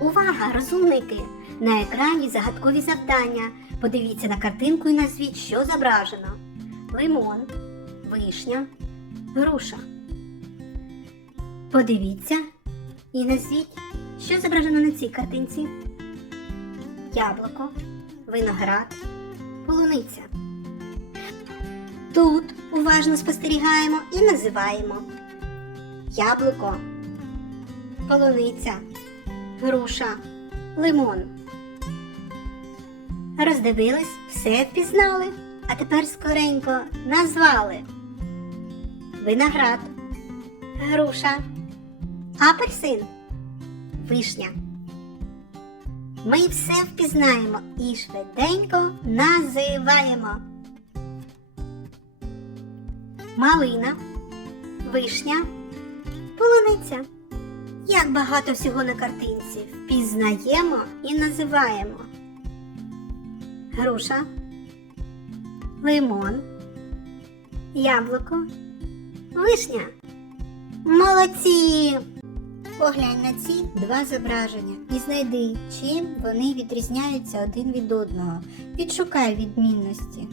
Увага, розумники! На екрані загадкові завдання. Подивіться на картинку і назвіть, що зображено. Лимон, вишня, груша. Подивіться і назвіть, що зображено на цій картинці. Яблуко, виноград, полуниця. Тут уважно спостерігаємо і називаємо яблуко, полуниця, груша, лимон. Роздивились, все впізнали, а тепер скоренько назвали виноград, груша, апельсин, вишня. Ми все впізнаємо і швиденько називаємо. Малина, вишня, полуниця. Як багато всього на картинці впізнаємо і називаємо. Груша, лимон, яблуко, вишня. Молодці! Поглянь на ці два зображення і знайди, чим вони відрізняються один від одного. Відшукай відмінності.